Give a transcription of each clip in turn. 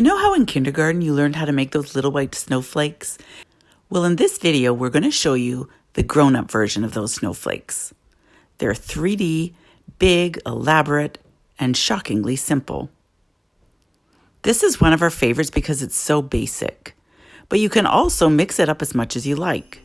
You know how in kindergarten you learned how to make those little white snowflakes? Well, in this video, we're going to show you the grown-up version of those snowflakes. They're 3D, big, elaborate, and shockingly simple. This is one of our favorites because it's so basic, but you can also mix it up as much as you like.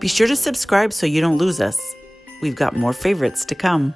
Be sure to subscribe so you don't lose us. We've got more favorites to come.